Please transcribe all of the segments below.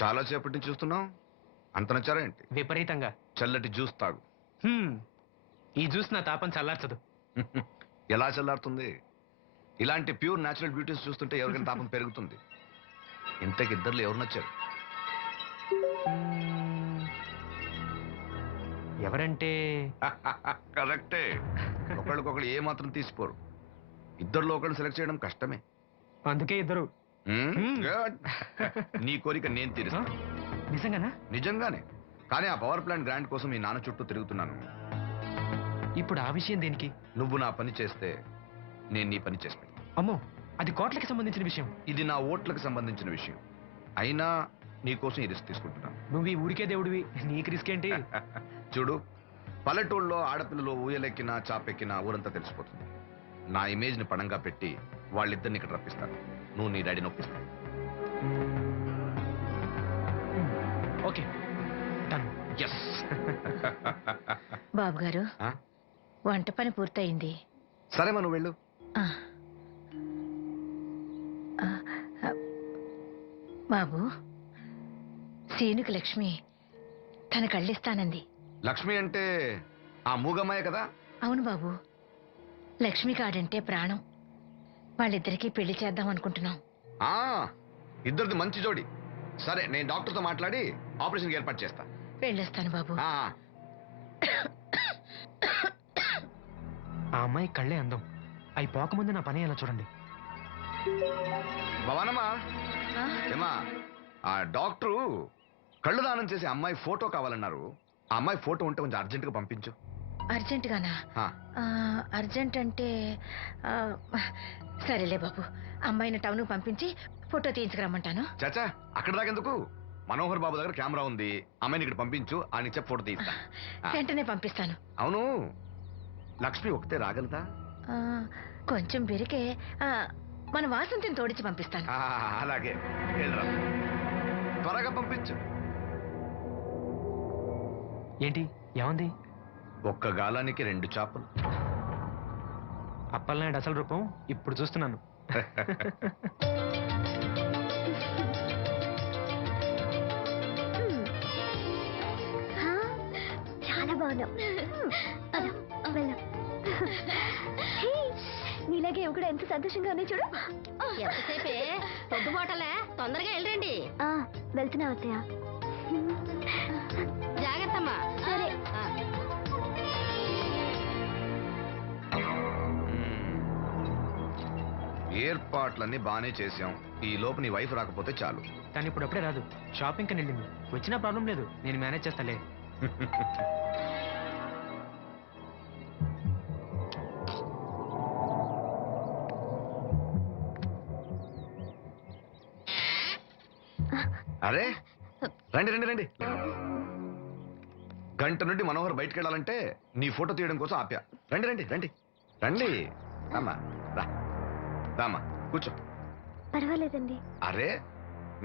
చాలా సేపటి నుంచి చూస్తున్నాం. అంత నచ్చారా ఏంటి? విపరీతంగా. చల్లటి జ్యూస్ తాగు. హ్మ్. ఈ జ్యూస్ నా తాపం చల్లార్చదు. ఎలా చల్లారుతుంది? ఇలాంటి ప్యూర్ న్యాచురల్ బ్యూటీస్ చూస్తుంటే ఎవరికైనా తాపం పెరుగుతుంది. ఇంతకి ఇద్దర్లు ఎవరు నచ్చారు? మ్మ్. ఎవరంటే కరెక్టే. ఒకళ్ళకొకళ్ళు ఏ మాత్రం తీసిపోరు. ఇద్దరిలో ఒకళ్ళు సెలెక్ట్ చేయడం కష్టమే. అందుకే ఇద్దరు. Good. నీ కోరిక నేను తీరుస్తాను. నిజంగానా? నిజంగానే. కానీ ఆ పవర్ ప్లాంట్ గ్రాంట్ కోసం మీ నాన్న చుట్టూ తిరుగుతున్నాను. ఇప్పుడు ఆ విషయం దేనికి? నువ్వు నా పని చేస్తే నేను నీ పని చేసి పెడతా. అమ్మో, అది కోట్లకి సంబంధించిన విషయం. ఇది నా ఓట్లకు సంబంధించిన విషయం. అయినా నీకోసం ఈ రిస్క్ తీసుకుంటున్నాను. నువ్వు ఈ ఊరికే దేవుడివి, నీకు రిస్క్ ఏంటి? చూడు, పల్లెటూళ్ళలో ఆడపిల్లలు ఊయలెక్కినా చాపెక్కినా ఊరంతా తెలిసిపోతుంది. నా ఇమేజ్ ని పణంగా పెట్టి వాళ్ళిద్దరిని ఇక్కడ రప్పిస్తాను. నువ్వు నీ డాడీ నొప్పిస్తాను. Okay, done. ఎస్. బాబు గారు, వంట పని పూర్తయింది. సరే మనం వెళ్ళు. ఆ. ఆ, ఆ, బాబు, సీనుకి లక్ష్మి తన కళ్ళిస్తానంది. లక్ష్మి అంటే ఆ మూగమ్మాయే కదా? అవును బాబు, లక్ష్మి కాడంటే ప్రాణం. వాళ్ళిద్దరికీ పెళ్లి చేద్దాం అనుకుంటున్నాం. ఆ ఇద్దరిది మంచి జోడి. సరే, నేను డాక్టర్తో మాట్లాడి ఆపరేషన్ ఏర్పాటు చేస్తా. వెళ్ళొస్తాను బాబు. ఆ అమ్మాయి కళ్ళే అందం. అవి పోకముందు నా పని ఎలా చూడండి. భవానమ్మా, ఆ? ఏమా, ఆ డాక్టరు కళ్ళు దానం చేసే అమ్మాయి ఫోటో కావాలన్నారు. ఆ అమ్మాయి ఫోటో ఉంటే కొంచెం అర్జెంటుగా పంపించు. అర్జెంటుగానా? అర్జెంట్ అంటే సరేలే బాబు, అమ్మాయిని టౌన్ పంపించి ఫోటో తీయించుకురమ్మంటాను. చాచా, అక్కడ దాకెందుకు? మనోహర్ బాబు దగ్గర కెమెరా ఉంది. అమ్మాయిని ఇక్కడ పంపించు, ఆయన చెప్పి ఫోటో తీస్తా. వెంటనే పంపిస్తాను. అవును, లక్ష్మి ఒకతే రాగలదా? కొంచెం బెరికే. మన వాసంతిని తోడిచి పంపిస్తాను. అలాగే, వెళ్ళరా, త్వరగా పంపించు. ఏంటి, ఏముంది? ఒక్క గాలానికి 2 చేపలు. అప్పలనాయుడు అసలు రూపం ఇప్పుడు చూస్తున్నాను. చాలా బాగున్నాం. నీలాగే కూడా ఎంత సంతోషంగా ఉన్నాయి చూడు. ఎంతసేపే పొద్దుబాటలే, తొందరగా వెళ్ళండి. వెళ్తున్నా అత్తయ్య. జాగ్రత్తమ్మా. సరే. ఏర్పాట్లన్నీ బానే చేసాం. ఈ లోపు నీ వైఫ్ రాకపోతే చాలు. కానీ ఇప్పుడు అప్పుడే రాదు, షాపింగ్ కని వెళ్ళింది. వచ్చినా ప్రాబ్లం లేదు, నేను మేనేజ్ చేస్తాలే. అరే, రండి రండి రండి. గంట నుండి మనోహర్ బయటకు వెళ్ళాలంటే నీ ఫోటో తీయడం కోసం ఆప్యా. రండి రండి రండి రండి. రామ్మా, రా, రామ్మా, కూర్చో. పర్వాలేదండి. అరే,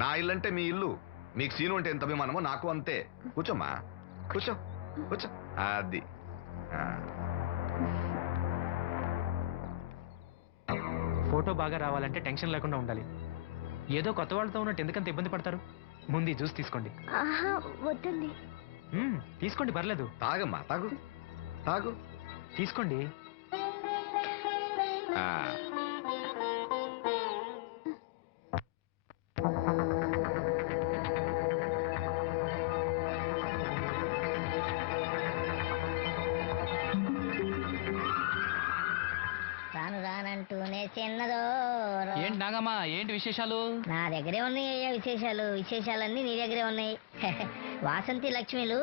నా ఇల్లు అంటే మీ ఇల్లు. మీకు సీను అంటే ఎంత అభిమానమో నాకు అంతే. కూర్చోమ్మా, కూర్చో కూర్చో. అది ఫోటో బాగా రావాలంటే టెన్షన్ లేకుండా ఉండాలి. ఏదో కొత్త వాళ్ళతో ఉన్నట్టు ఎందుకంత ఇబ్బంది పడతారు? ముందు జ్యూస్ తీసుకోండి. వద్దండి. తీసుకోండి, పర్లేదు. తాగమ్మా, తాగు తాగు, తీసుకోండి. రాను రానంటూనే చిన్నదో. ఏంటి నాగమ్మా, ఏంటి విశేషాలు? నా దగ్గరే ఉన్నాయి అయ్యా విశేషాలు. విశేషాలన్నీ నీ దగ్గరే ఉన్నాయి. వాసంతి లక్ష్మిలు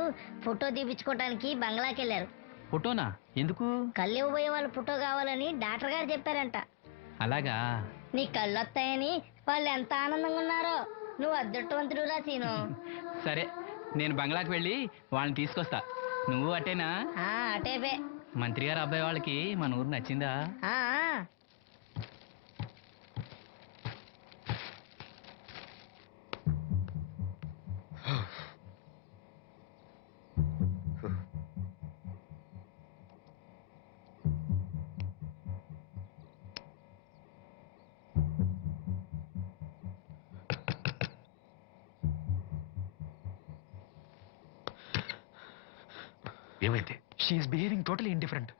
ఫోటో తీపించుకోవటానికి బంగ్లాకి వెళ్ళారు. ఫోటోనా? ఎందుకు? కళ్ళు ఇవ్వబోయే వాళ్ళు ఫోటో కావాలని డాక్టర్ గారు చెప్పారంట. అలాగా? నీ కళ్ళు వస్తాయని వాళ్ళు ఎంత ఆనందంగా ఉన్నారో. నువ్వు అదృష్టవంతుడు రా సీను. సరే, నేను బంగ్లాకి వెళ్ళి వాళ్ళని తీసుకొస్తా. నువ్వు అటేనా? అటేపే. మంత్రి గారు అబ్బాయి వాళ్ళకి మన ఊరు నచ్చిందా? ఏమైంది? She's behaving totally indifferent.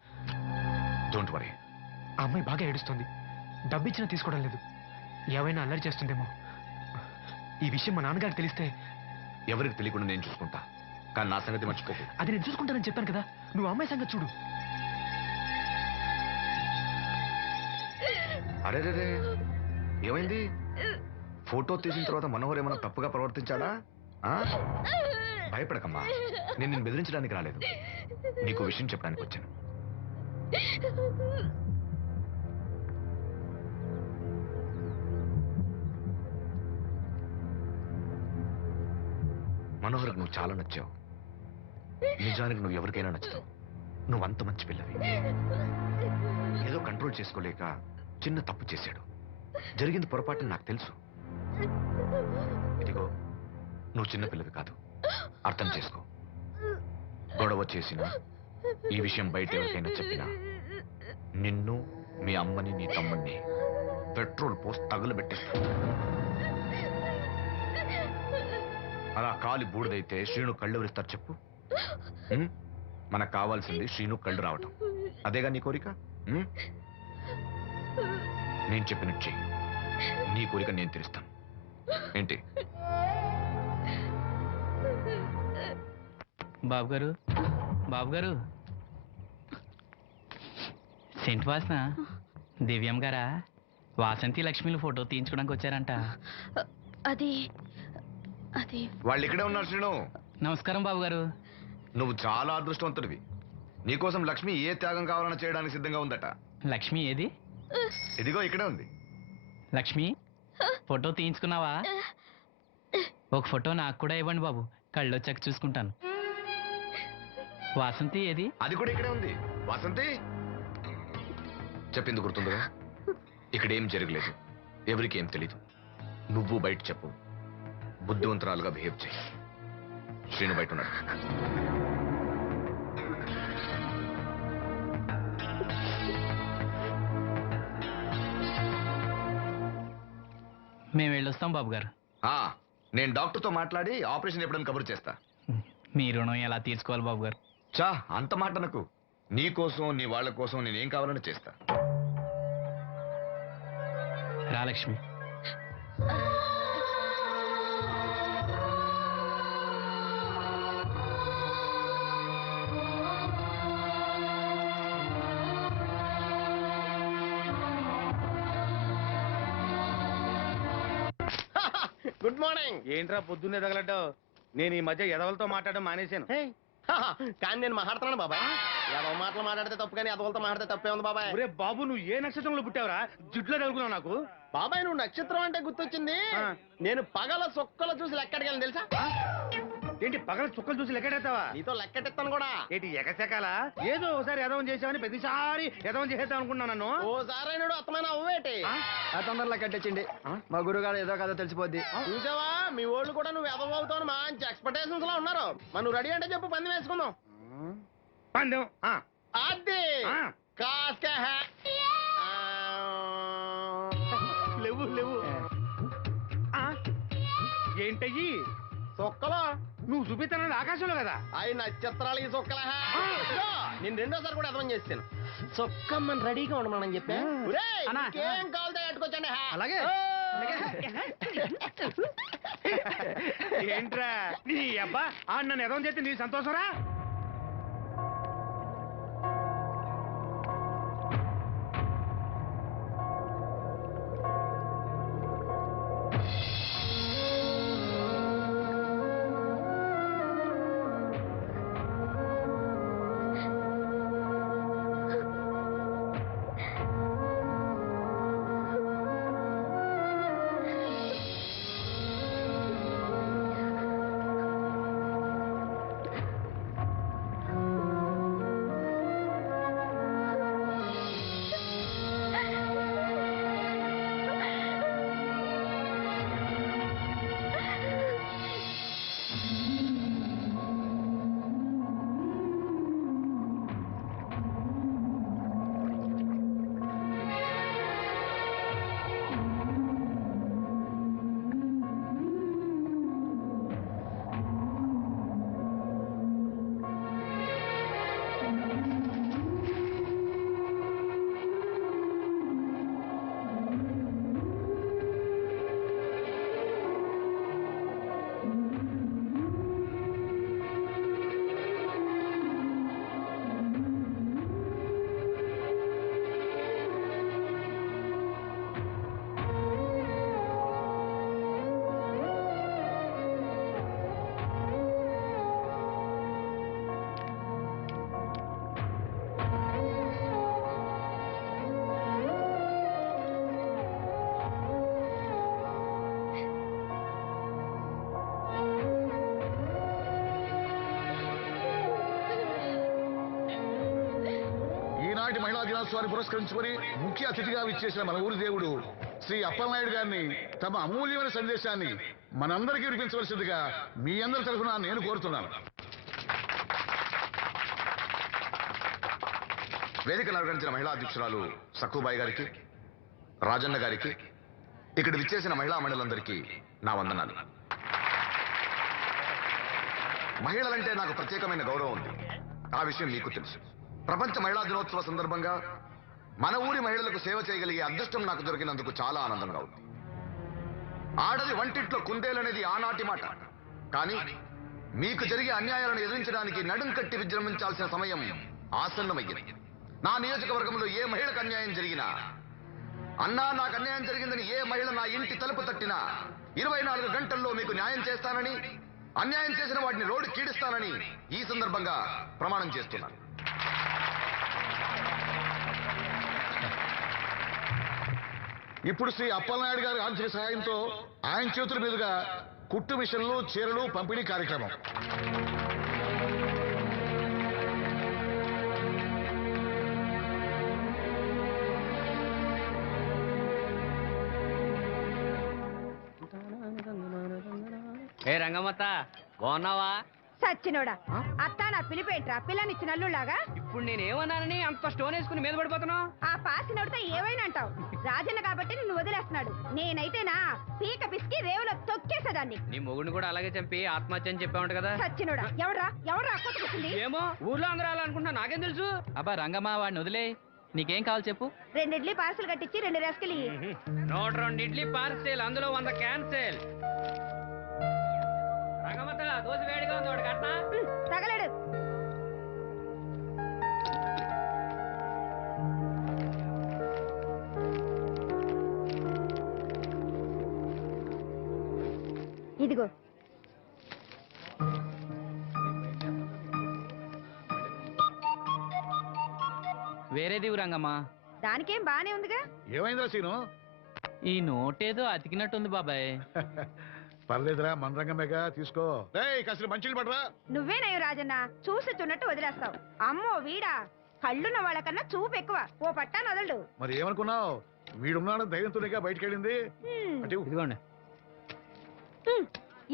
Don't worry. ఆ అమ్మాయి బాగా ఏడుస్తుంది. డబ్బు ఇచ్చినా తీసుకోవడం లేదు. ఏమైనా అల్లరి చేస్తుందేమో. ఈ విషయం మా నాన్నగారికి తెలిస్తే ఎవరికి తెలియకుండా నేను చూసుకుంటా, కానీ నా సంగతి మర్చిపోకు. అది నేను చూసుకుంటానని చెప్పాను కదా. నువ్వు అమ్మాయి సంగతి చూడు. అరే రే, ఏమైంది? ఫోటో తీసిన తర్వాత మనోహర్ ఏమైనా తప్పుగా ప్రవర్తించాడా? ఆ? భయపడకమ్మా, నేను నిన్ను బెదిరించడానికి రాలేదు, నీకు విషయం చెప్పడానికి వచ్చాను. మనోహర్కి నువ్వు చాలా నచ్చావు. నిజానికి నువ్వు ఎవరికైనా నచ్చుతావు. నువ్వు అంత మంచి పిల్లవి. ఏదో కంట్రోల్ చేసుకోలేక చిన్న తప్పు చేశాడు. జరిగింది పొరపాటు నాకు తెలుసు. ఇదిగో, నువ్వు చిన్న పిల్లవి కాదు, అర్థం చేసుకో. గొడవ చేసినా, ఈ విషయం బయట ఎవరికైనా చెప్పినా, నిన్ను, మీ అమ్మని, నీ తమ్ముడిని పెట్రోల్ పోసి తగులబెట్టేస్తాను. అలా కాలి బూడిదైతే శ్రీను కళ్ళు ఎవరిస్తారు చెప్పు? మనకు కావాల్సింది శ్రీను కళ్ళు రావటం. అదేగా నీ కోరిక? నేను చెప్పినట్టు చెయ్యి, నీ కోరిక నేను తీరుస్తాను. ఏంటి? బాబు గారు, బాబు గారు, సెంట్ వాసన దివ్యం గారా? వాసంతి లక్ష్మిలు ఫోటో తీయించుకోవడానికి వచ్చారంట. అది అది వాళ్ళు ఇక్కడే ఉన్నారు శ్రీను. నమస్కారం బాబు గారు. నువ్వు చాలా అదృష్టవంతుడివి. నీకోసం లక్ష్మి ఏ త్యాగం కావాలన్నా చేయడానికి సిద్ధంగా ఉందట. లక్ష్మి ఏది? ఇదిగో ఇక్కడే ఉంది. లక్ష్మి, ఫోటో తీయించుకున్నావా? ఒక ఫోటో నాకు కూడా ఇవ్వండి బాబు, కళ్ళు వచ్చాక చూసుకుంటాను. వాసంతి ఏది? అది కూడా ఇక్కడే ఉంది. వాసంతి, చెప్పింది గుర్తుందిగా? ఇక్కడేం జరగలేదు, ఎవరికి ఏం తెలీదు. నువ్వు బయట చెప్పు, బుద్ధివంతరాలుగా బిహేవ్ చేయి. శ్రీను బయట ఉన్నాడు. మేము వెళ్ళొస్తాం బాబు గారు. నేను డాక్టర్తో మాట్లాడి ఆపరేషన్ ఎప్పుడైనా కబురు చేస్తా. మీ రుణం ఎలా తీర్చుకోవాలి బాబు గారు? చా, అంత మాట నాకు. నీ కోసం, నీ వాళ్ళ కోసం నేనేం కావాలని చేస్తా. రా లక్ష్మి. Good morning. ఏంట్రా పొద్దున్నే తగలడ్డావు? నేను ఈ మధ్య ఎదవలతో మాట్లాడడం మానేశాను. కానీ నేను మాట్లాడుతున్నాను బాబాయ్. ఏదో మాటలు మాట్లాడితే తప్పు, కానీ అదవలతో మాట్లాడితే తప్పే ఉంది బాబాయ్. ఒరే బాబు, నువ్వు ఏ నక్షత్రంలో పుట్టావురా? జిడ్లో తగులుకున్నావు నాకు. బాబాయ్, నువ్వు నక్షత్రం అంటే గుర్తొచ్చింది. నేను పగల సొక్కలు చూసి లెక్కడికి తెలుసా? ఏంటి పగల చుక్కలు చూసి లెక్కెడతావా? నీతో లెక్కెట్టిస్తాను కూడా. ఏంటి ఎగసెకాల? ఏదో ఒకసారి ఎదవం చేసావని ప్రతిసారి ఎదవం చేసేద్దాం అనుకున్నా నన్ను. ఓసారి అయినాడు అత్తమైన అవ్వేటి తొందరలో కట్టించండి. మా గురుగారు ఏదో కదా తెలిసిపోద్ది. చూసావా, మీ వాళ్ళు కూడా నువ్వు ఎదవవుతావు మంచి ఎక్స్పెక్టేషన్స్ లో ఉన్నారు. మరి నువ్వు రెడీ అంటే చెప్పు, పంది వేసుకుందాం. పందెం అది కాస్క లేవు లేవు. ఏంటయ్యి సొక్కలో నువ్వు చూపిస్తానని ఆకాశంలో కదా? అవి నక్షత్రాలు ఈ సొక్కల. నేను రెండోసారి కూడా అర్థం చేస్తాను. సొక్కమ్మని రెడీగా ఉండమని చెప్పా. ఏం కావాలో ఎట్టుకొచ్చండి. అలాగే. ఏంట్రా నీ అబ్బా నన్ను ఎదవం చేస్తే నీ సంతోషరా? మహోత్సవాన్ని పురస్కరించుకొని ముఖ్య అతిథిగా విచ్చేసిన మన ఊరి దేవుడు శ్రీ అప్పలనాయుడు గారిని తమ అమూల్యమైన సందేశాన్ని మనందరికీ వినిపించవలసిందిగా మీ అందరి తరఫున నేను కోరుతున్నాను. వేదికను అలంకరించిన మహిళా అధ్యక్షురాలు సక్కుబాయి గారికి, రాజన్న గారికి, ఇక్కడ విచ్చేసిన మహిళా మండలందరికీ నా వందనాలు. మహిళలంటే నాకు ప్రత్యేకమైన గౌరవం ఉంది. ఆ విషయం మీకు తెలుసు. ప్రపంచ మహిళా దినోత్సవ సందర్భంగా మన ఊరి మహిళలకు సేవ చేయగలిగే అదృష్టం నాకు దొరికినందుకు చాలా ఆనందంగా ఉంది. ఆడది వంటింట్లో కుందేలనేది ఆనాటి మాట. కానీ మీకు జరిగే అన్యాయాలను ఎదిరించడానికి నడుం కట్టి విజృంభించాల్సిన సమయం ఆసన్నమయ్యింది. నా నియోజకవర్గంలో ఏ మహిళకు అన్యాయం జరిగినా, అన్నా నాకు అన్యాయం జరిగిందని ఏ మహిళ నా ఇంటి తలుపు తట్టినా 24 గంటల్లో మీకు న్యాయం చేస్తానని, అన్యాయం చేసిన వాటిని రోడ్డు కీడిస్తానని ఈ సందర్భంగా ప్రమాణం చేస్తున్నాను. ఇప్పుడు శ్రీ అప్పలనాయుడు గారి ఆర్థిక సహాయంతో ఆయన చేతుల మీదుగా కుట్టు మిషన్లు, చీరలు పంపిణీ కార్యక్రమం. ఏ రంగమ్మత్త, బాగున్నావా? సచ్చినోడా, అత్త నా పిలిపేంట్రా పిల్లనిచ్చిన అల్లులాగా. ఇప్పుడు నేనేమన్నానని అంత స్టోన్ వేసుకుని మీద పడిపోతున్నావు? ఆ పాసినోడితో ఏవైనా అంటావు. రాజన్న కాబట్టి నిన్ను వదిలేస్తున్నాడు. నేనైతేనా పీక పిసికి రేవులో తొక్కేసేదాన్ని. నీ మొగుడిని కూడా అలాగే చంపి ఆత్మహత్య అని చెప్పావంట కదా. సచ్చినోడా, ఎవడ్రా కొట్టుకొచ్చింది? ఏమో, ఊర్లో అందరూ అలా అనుకుంటున్నా, నాకేం తెలుసు? అబ్బా రంగమ్మ, వాడిని వదిలే. నీకేం కావాలి చెప్పు. 2 ఇడ్లీ పార్సల్ కట్టించి 2 రస్కలు. 102 ఇడ్లీ పార్సెల్, అందులో 100 క్యాన్సెల్. రంగమ్మత, దోశ వేడిగా ఉంది, ఒకటి కట్టనా? తగలడు. ఇదిగో. వేరేది రంగమ్మ. దానికేం బానే ఉందిగా. ఏమైందిరా సీను? ఈ నోటేదో అతికినట్టుంది బాబాయ్. పర్లేదురా, మన రంగమేగా, తీసుకో. కాస్త మంచిలు పడరా. నువ్వేనయ్యో రాజన్న, చూసి చున్నట్టు వదిలేస్తావు. అమ్మో వీడా, కళ్ళున్న వాళ్ళకన్నా చూపు ఎక్కువ. ఓ పట్టాను వదలడు. మరి ఏమనుకున్నావు? వీడున్నాడు ధైర్యంతోనేగా బయటకెళ్ళింది. ఇదిగోండి.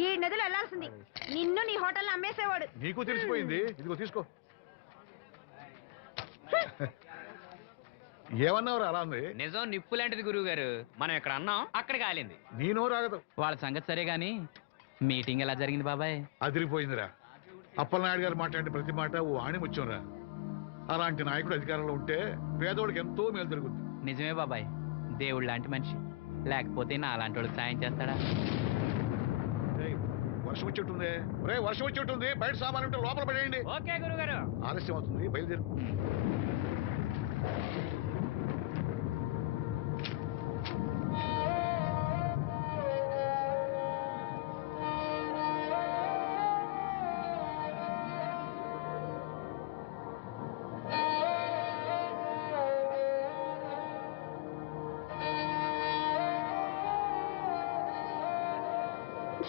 ఈ నదులు వెళ్లాల్సింది. నిన్ను నీ హోటల్ అమ్మేసేవాడు. నీకు తెలిసిపోయింది. ఇదిగో తీసుకో. ఏమన్నావురా అలా ఉంది? నిజం నిప్పు లాంటిది గురువు గారు. మనం ఇక్కడ అన్నాం, అక్కడ కాలింది. నేను రాగదు. వాళ్ళ సంగతి సరే గాని మీటింగ్ ఎలా జరిగింది బాబాయ్? అదిరిపోయిందిరా. అప్పలనాయుడు గారు మాట్లాడిన ప్రతి మాట ఓ ఆణిముత్యంరా. అలాంటి నాయకుడు అధికారంలో ఉంటే పేదోడికి ఎంతో మేలు జరుగుతుంది. నిజమే బాబాయ్, దేవుడు లాంటి మనిషి. లేకపోతే నా అలాంటి వాళ్ళకి సాయం చేస్తాడా? వర్షం వచ్చేట్టుంది. వర్షం వచ్చేట్టుంది. బయట సామాన్ ఉంటే లోపల పడేయండి. ఓకే గురుగారు. ఆలస్యం అవుతుంది, బయలుదేరు.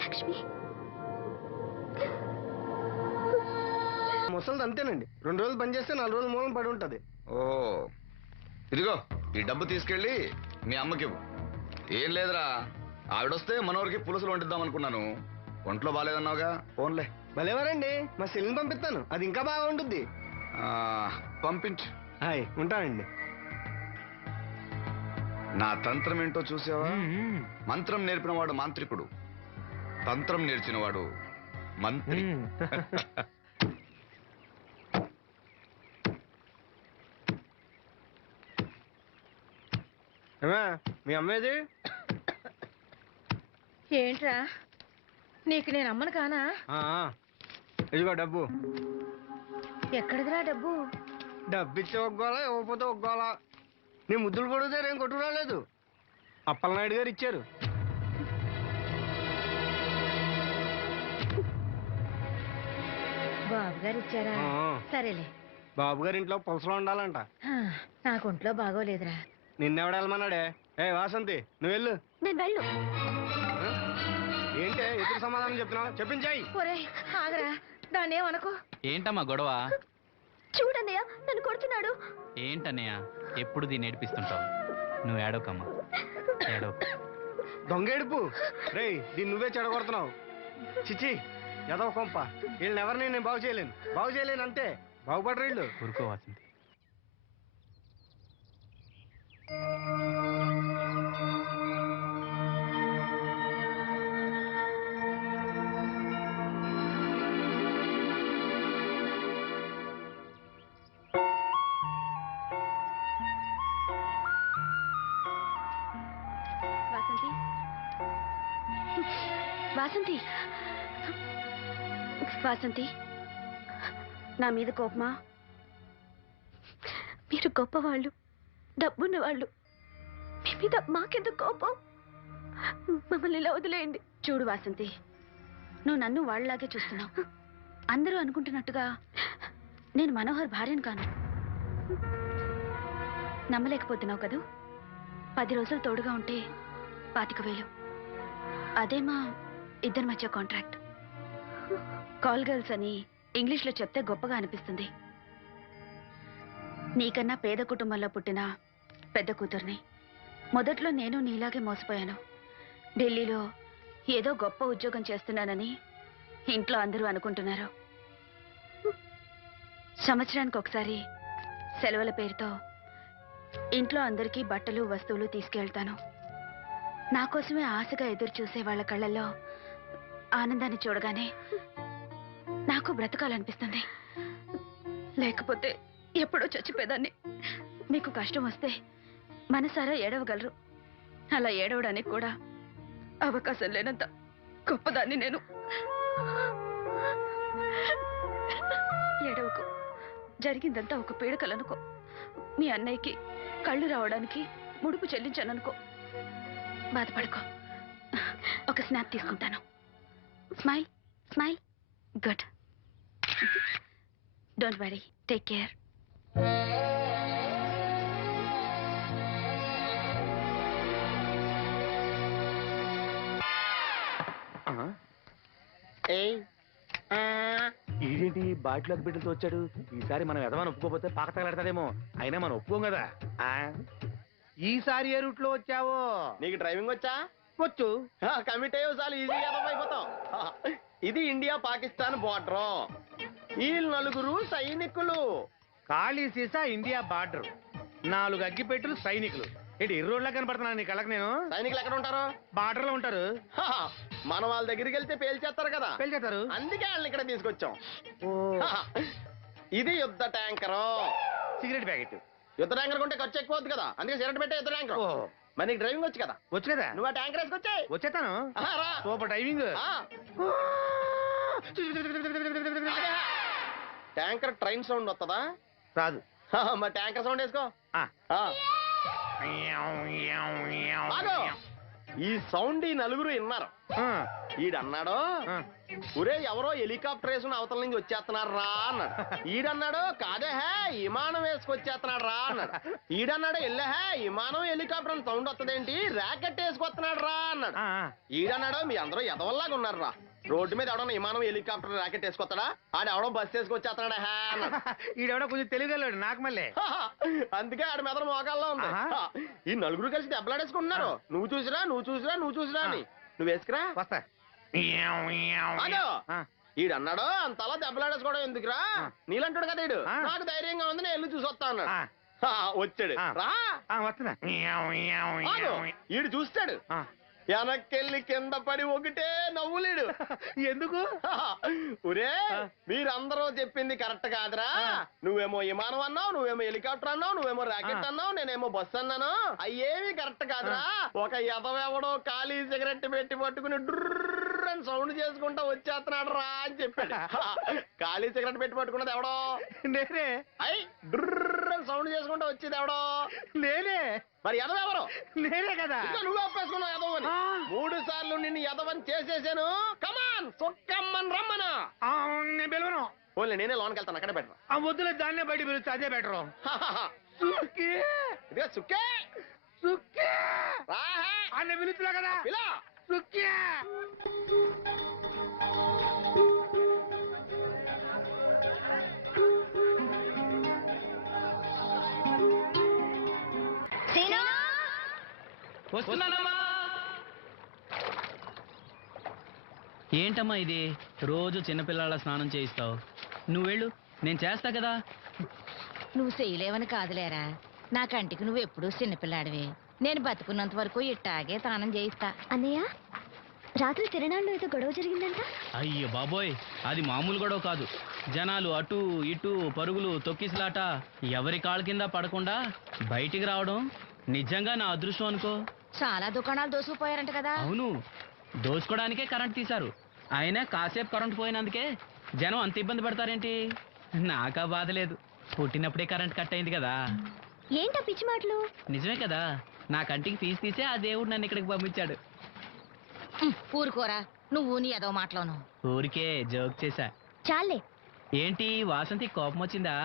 లక్ష్మి, ముసలిది అంతేనండి. 2 రోజులు పని చేస్తే 4 రోజులు మూలం పడి ఉంటది. ఓ, ఇదిగో ఈ డబ్బు తీసుకెళ్ళి మీ అమ్మకివ్వు. ఏం లేదురా, ఆవిడొస్తే మనోరికి పులుసులు వండిద్దాం అనుకున్నాను. ఒంట్లో బాగాలేదన్నావుగా, ఫోన్లే. భలేవారండి, మా సెల్ని పంపిస్తాను, అది ఇంకా బాగా ఉంటుంది. పంపించు. హాయ్, ఉంటానండి. నా తంత్రం ఏంటో చూసావా? మంత్రం నేర్పినవాడు మాంత్రికుడు, తంత్రం నేర్చినవాడు మంత్రి. మీ అమ్మేది? ఏంట్రా, నీకు నేను అమ్మను కానా? ఇదిగో డబ్బు. ఎక్కడిదిరా డబ్బు? డబ్బు ఇచ్చే ఒగ్గోలా, ఇవ్వకపోతే ఒగ్గోలా. నీ ముద్దులు పొడితే ఏం కొట్టు రాలేదు. అప్పలనాయుడు గారు ఇచ్చారు. బాబు గారు ఇచ్చారా? సరేలే. బాబు గారి ఇంట్లో పులసలో ఉండాలంట. నాకు ఒంట్లో బాగోలేదురా. నిన్నెవడ వెళ్ళమన్నాడే? వాసంతి, నువ్వు వెళ్ళు. నేను వెళ్ళు. ఏంటే ఎదురు సమాధానం చెప్తున్నావు? చెప్పించాయి. ఒరే ఆగరా, దాన్ని ఏమనుకో. ఏంటమ్మా గొడవ? చూడన్నయ్య నన్ను కొడుతున్నాడు. ఏంటన్నయ్య ఎప్పుడు దీన్ని ఏడిపిస్తుంటావు? నువ్వు ఏడవకమ్మా, ఏడవ. దొంగేడుపు రేయ్, దీన్ని నువ్వే చెడగొడుతున్నావు. చిచి ఎదవ కొంప. వీళ్ళని ఎవరిని నేను బాగు చేయలేను అంతే. బాగుపడరు వీళ్ళు. ఊరుకో వాసంతి. వాసంతి, వాసంతి, వాసంతి, నా మీద కోపమా? మీరు గొప్పవాళ్ళు, డబ్బున్న వాళ్ళు. మీ మీద మాకెందుకు కోపం? మమ్మల్ని ఇలా వదిలేయండి. చూడు వాసంతి, నువ్వు నన్ను వాళ్ళలాగే చూస్తున్నావు. అందరూ అనుకుంటున్నట్టుగా నేను మనోహర్ భార్యను కాను. నమ్మలేకపోతున్నావు కదూ? 10 రోజులు తోడుగా ఉంటే 25,000. అదే మా ఇద్దరి మధ్య కాంట్రాక్ట్. కాల్ గర్ల్స్ అని ఇంగ్లీష్లో చెప్తే గొప్పగా అనిపిస్తుంది. నీకన్నా పేద కుటుంబంలో పుట్టిన పెద్ద కూతుర్ని. మొదట్లో నేను నీలాగే మోసపోయాను. ఢిల్లీలో ఏదో గొప్ప ఉద్యోగం చేస్తున్నానని ఇంట్లో అందరూ అనుకుంటున్నారు. సంవత్సరానికి ఒకసారి సెలవుల పేరుతో ఇంట్లో అందరికీ బట్టలు వస్తువులు తీసుకెళ్తాను. నా కోసమే ఆశగా ఎదురు చూసే వాళ్ళ కళ్ళల్లో ఆనందాన్ని చూడగానే నాకు బ్రతకాలనిపిస్తుంది. లేకపోతే ఎప్పుడో చచ్చిపోయేదాన్ని. మీకు కష్టం వస్తే మనసారా ఏడవగలరు. అలా ఏడవడానికి కూడా అవకాశం లేనంత గొప్పదాన్ని నేను. ఏడవకు. జరిగిందంతా ఒక పీడకలనుకో. మీ అన్నయ్యకి కళ్ళు రావడానికి ముడుపు చెల్లించాననుకో. బాధపడుకో. ఒక స్నాప్ తీసుకుంటాను. Smile smile. Good. Don't worry. Take care. ఈడేంటి బాటిలోకి బిడ్డలతో వచ్చాడు? ఈసారి మనం ఎదవని ఒప్పుకోపోతే పాక తగలడతాడేమో. అయినా మనం ఒప్పుకోం కదా. ఈసారి ఏ రూట్ లో వచ్చావో? నీకు డ్రైవింగ్ వచ్చా? వచ్చు. కమిట్ అయ్యో చాలు, ఈజీగా అయిపోతాం. ఇది ఇండియా పాకిస్తాన్ బోర్డర్. ఈ 4 సైనికులు. ఖాళీ సీసా ఇండియా బార్డర్. 4 అగ్గిపెట్టులు సైనికులు. ఏంటి ఎర్రోడ్లా కనపడుతున్నాను నీ కళ్ళకి నేను? సైనికులు ఎక్కడ ఉంటారు? బార్డర్ లో ఉంటారు. మనం వాళ్ళ దగ్గరికి వెళ్తే పేల్చేస్తారు కదా. పేల్చేస్తారు. అందుకే వాళ్ళని ఇక్కడ తీసుకొచ్చాం. ఇది యుద్ధ ట్యాంకర్. Cigarette packet. యుద్ధ ట్యాంకర్ కొంటే ఖర్చు ఎక్కువ అవుతుంది కదా, అందుకే సిగరెట్ పెట్టే యుద్ధ ట్యాంకర్. మరి నీకు డ్రైవింగ్ వచ్చు కదా? వచ్చు కదా. నువ్వు ఆ ట్యాంకర్ వేసుకొచ్చాయి. వచ్చేస్తాను. Super driving. Tanker train sound వస్తుందా? రాదు. మరి ట్యాంకర్ సౌండ్ వేసుకో. ఈ సౌండ్ ఈ 4 విన్నారు. ఈడన్నాడు, ఒరే ఎవరో హెలికాప్టర్ వేసుకుని అవతల నుంచి వచ్చేస్తున్నారు రా అన్నాడు. ఈడన్నాడు, కాదే విమానం వేసుకొచ్చేస్తున్నాడు రా అన్నాడు. ఈడన్నాడు, ఎల్లహే విమానం హెలికాప్టర్ అని సౌండ్ వస్తుందేంటి, ర్యాకెట్ వేసుకొస్తున్నాడు రా అన్నాడు. ఈడన్నాడు, మీ అందరూ ఎదవల్లాగా ఉన్నారు రా. రోడ్డు మీద ఎవడన్నా విమానం హెలికాప్టర్ ర్యాకెట్ వేసుకొస్తాడా? ఆడ ఎవడో బస్సు వేసుకొచ్చేస్తున్నాడా హే అన్నాడు. ఈడెవడో కొంచెం తెలియగలడు నాకు మళ్ళీ. అందుకే ఆడ మెదడు మోకాల్లో ఉంది. ఈ 4 కలిసి దెబ్బలాడేసుకుంటున్నారు. నువ్వు చూసిరా అని. నువ్వు వేసుకురా. వస్తా. ఈడన్నాడు, అంతలా దెబ్బలాడేసుకోవడం ఎందుకురా, నీలంటాడు కదా ఈడు. నాకు ధైర్యంగా ఉంది, నేను వెళ్ళి చూసి వస్తా అన్నాడు. వచ్చాడు రా. వస్తున్నా. ఈడు చూస్తాడు, వెనక్కెళ్ళి కింద పడి ఒకటే నవ్వులేడు. ఎందుకు? ఒరే మీరందరూ చెప్పింది కరెక్ట్ కాదురా. నువ్వేమో విమానం అన్నావు, నువ్వేమో హెలికాప్టర్ అన్నావు, నువ్వేమో రాకెట్ అన్నావు, నేనేమో బస్సు అన్నాను. అయ్యేవి కరెక్ట్ కాదురా. ఒక ఎదవెవడో ఖాళీ సిగరెట్ పెట్టి పట్టుకుని డ్రర్ అని సౌండ్ చేసుకుంటా వచ్చేస్తున్నాడు రా అని చెప్పాడు. ఖాళీ సిగరెట్ పెట్టి పట్టుకున్నది ఎవడో? నేనే. అయ్యి డ్రర్ అని సౌండ్ చేసుకుంటా వచ్చేది ఎవడో? నేనే. మరి ఎదవెవరు? నేనే కదా. నువ్వు ఒప్పేసుకున్నావు ఎదవని. 3 సార్లు నిన్ను ఎదవని చేసేసాను. కమాన్ సొక్కమ్మని రమ్మను. నేను పిలవను. ఓన్లీ నేనే లోనికి వెళ్తాను, అక్కడే బెటర్. ఆ వద్దులే, దాన్నే బయట పిలుస్తా, అదే బెటరు. ఇదిగా సుక్కే సుక్కే రాహే అన్న పిలుస్తున్నా కదా. పిలా సుక్కే. వస్తున్నానమ్మా. ఏంటమ్మా ఇది, రోజు చిన్నపిల్లల స్నానం చేయిస్తావు? నువ్వు వెళ్ళు, నేను చేస్తా కదా. నువ్వు చేయలేవని కాదులేరా, నా కంటికి నువ్వు ఎప్పుడూ చిన్నపిల్లాడివి. నేను బతుకున్నంత వరకు ఇట్టాగే స్నానం చేయిస్తా. అన్నయ్య, రాత్రి తిరణాల్లో ఏదో గొడవ జరిగిందంట. అయ్యో బాబోయ్, అది మామూలు గొడవ కాదు. జనాలు అటు ఇటు పరుగులు, తొక్కిసలాట, ఎవరి కాళ్ళ కింద పడకుండా బయటికి రావడం నిజంగా నా అదృష్టం అనుకో. చాలా దుకాణాలు దోసుకుపోయారంట కదా. అవును, దోచుకోవడానికే కరెంట్ తీశారు. అయినా కాసేపు కరెంట్ పోయినందుకే జనం అంత ఇబ్బంది పడతారేంటి? నాకా బాధ లేదు, పుట్టినప్పుడే కరెంట్ కట్ అయింది కదా. ఏంటా పిచ్చి మాటలు? నిజమే కదా, నా కంటికి తీసే ఆ దేవుడు నన్ను ఇక్కడికి పంపించాడు. ఊరుకోరా, నువ్వు నీ ఏదో మాటలోను. ఊరికే జోక్ చేశా. చాలే. ఏంటి వాసంతి కోపం వచ్చిందా?